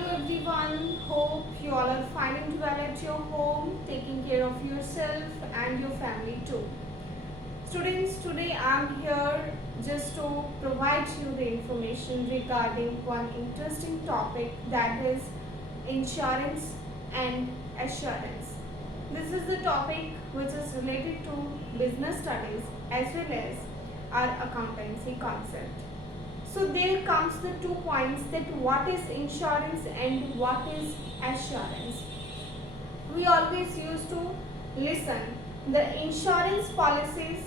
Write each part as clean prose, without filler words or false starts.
Hello everyone, hope you all are fine and well at your home, taking care of yourself and your family too. Students, today I am here just to provide you the information regarding one interesting topic, that is insurance and assurance. This is the topic which is related to business studies as well as our accountancy concept. So there comes the 2 points, that what is insurance and what is assurance. We always used to listen the insurance policies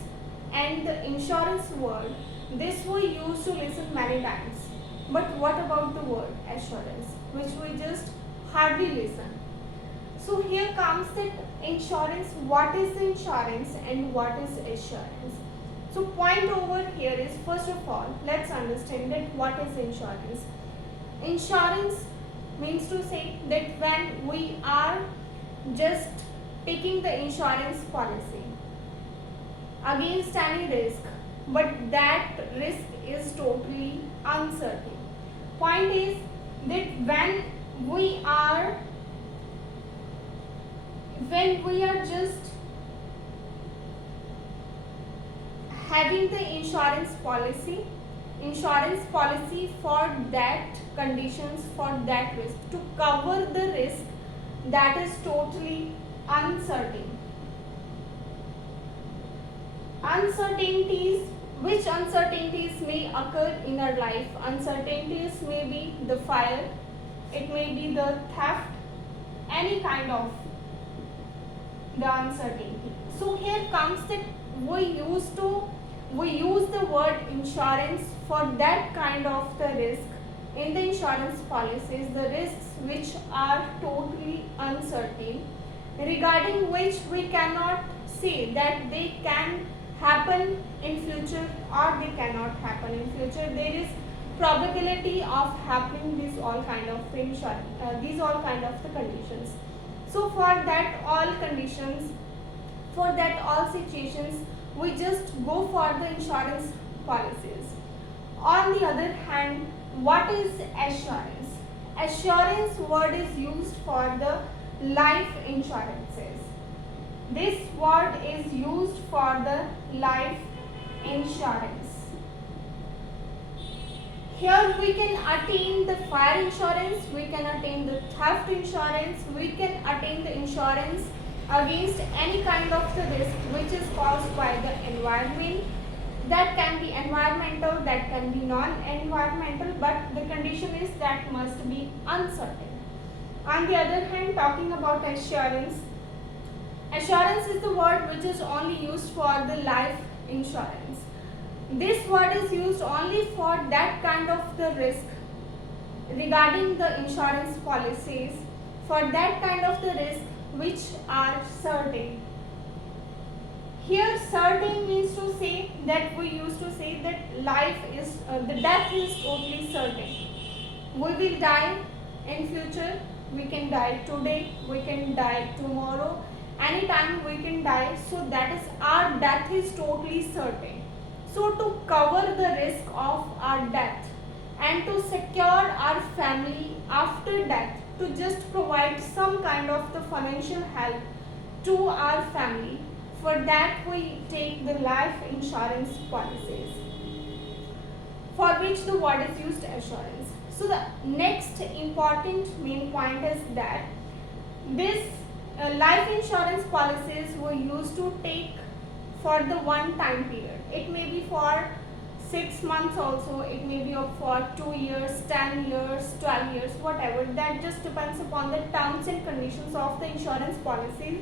and the insurance word. This we used to listen many times. But what about the word assurance, which we just hardly listen. So here comes that insurance, what is the insurance and what is assurance. So point over here is, first of all, let's understand that what is insurance. Insurance means to say that when we are just taking the insurance policy against any risk, but that risk is totally uncertain. Point is that when we are just having the insurance policy for that conditions, for that risk, to cover the risk that is totally uncertain. Uncertainties, which uncertainties may occur in our life. Uncertainties may be the fire, it may be the theft, any kind of the uncertainty. So here comes that we use the word insurance for that kind of the risk in the insurance policies, the risks which are totally uncertain, regarding which we cannot say that they can happen in future or they cannot happen in future. There is probability of happening these all kind of the conditions. So for that all conditions, for that all situations, we just go for the insurance policies. On the other hand, what is assurance? Assurance word is used for the life insurances. This word is used for the life insurance. Here we can attain the fire insurance, we can attain the theft insurance, we can attain the insurance against any kind of the risk which is caused by the environment. That can be environmental, that can be non-environmental, but the condition is that must be uncertain. On the other hand, talking about assurance, assurance is the word which is only used for the life insurance. This word is used only for that kind of the risk regarding the insurance policies, for that kind of the risk which are certain. Here certain means to say that we used to say that life is, the death is totally certain. We will die in future, we can die today, we can die tomorrow, anytime we can die. So that is, our death is totally certain. So to cover the risk of our death and to secure our family after death, to just provide some kind of the financial help to our family, for that we take the life insurance policies, for which the word is used assurance. So the next important main point is that this life insurance policies were used to take for the one time period. It may be for 6 months also, it may be for 2 years, 10 years, 12 years, whatever. That just depends upon the terms and conditions of the insurance policies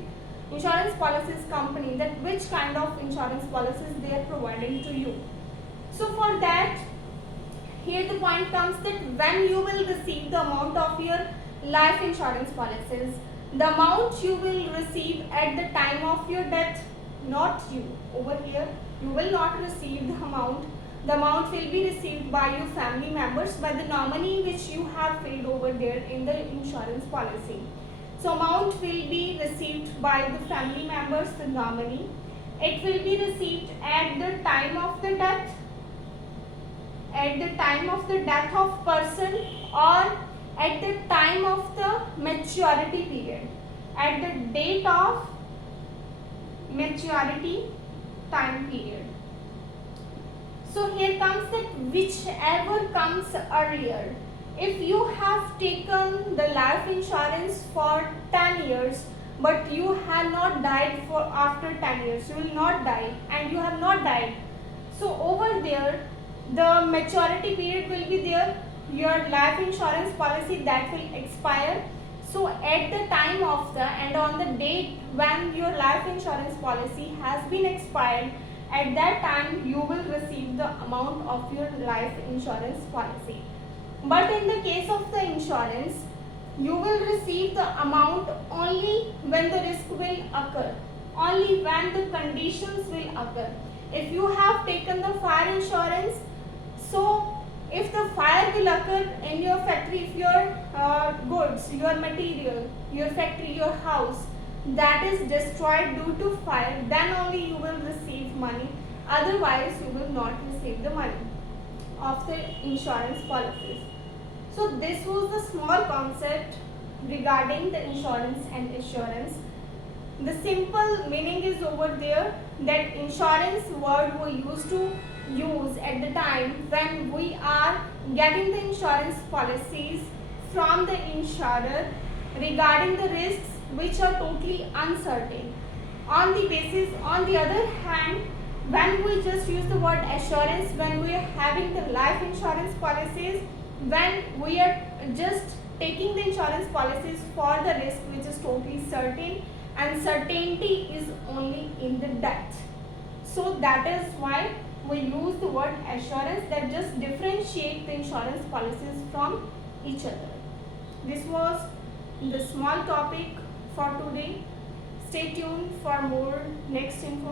company, that which kind of insurance policies they are providing to you. So for that, here the point comes that when you will receive the amount of your life insurance policies, the amount you will receive at the time of your death, not you. Over here, you will not receive the amount. The amount will be received by your family members, by the nominee which you have filled over there in the insurance policy. So amount will be received by the family members, the nominee. It will be received at the time of the death, of person, or at the time of the maturity period, at the date of maturity time period. So here comes that whichever comes earlier. If you have taken the life insurance for 10 years but you have not died for after 10 years, you will not die and you have not died. So over there the maturity period will be there, your life insurance policy that will expire. So at the time of the and on the date when your life insurance policy has been expired, at that time you will receive the amount of your life insurance policy. But in the case of the insurance, you will receive the amount only when the risk will occur, only when the conditions will occur. If you have taken the fire insurance, so if the fire will occur in your factory, if your goods, your material, your factory, your house that is destroyed due to fire, then only you will receive money. Otherwise you will not receive the money of the insurance policies. So this was the small concept regarding the insurance and assurance. The simple meaning is over there, that insurance word we used to use at the time when we are getting the insurance policies from the insurer regarding the risks which are totally uncertain. On the other hand, when we just use the word assurance, when we are having the life insurance policies, when we are just taking the insurance policies for the risk which is totally certain, and certainty is only in the death. So that is why we use the word assurance, that just differentiate the insurance policies from each other. This was the small topic for today. Stay tuned for more next information.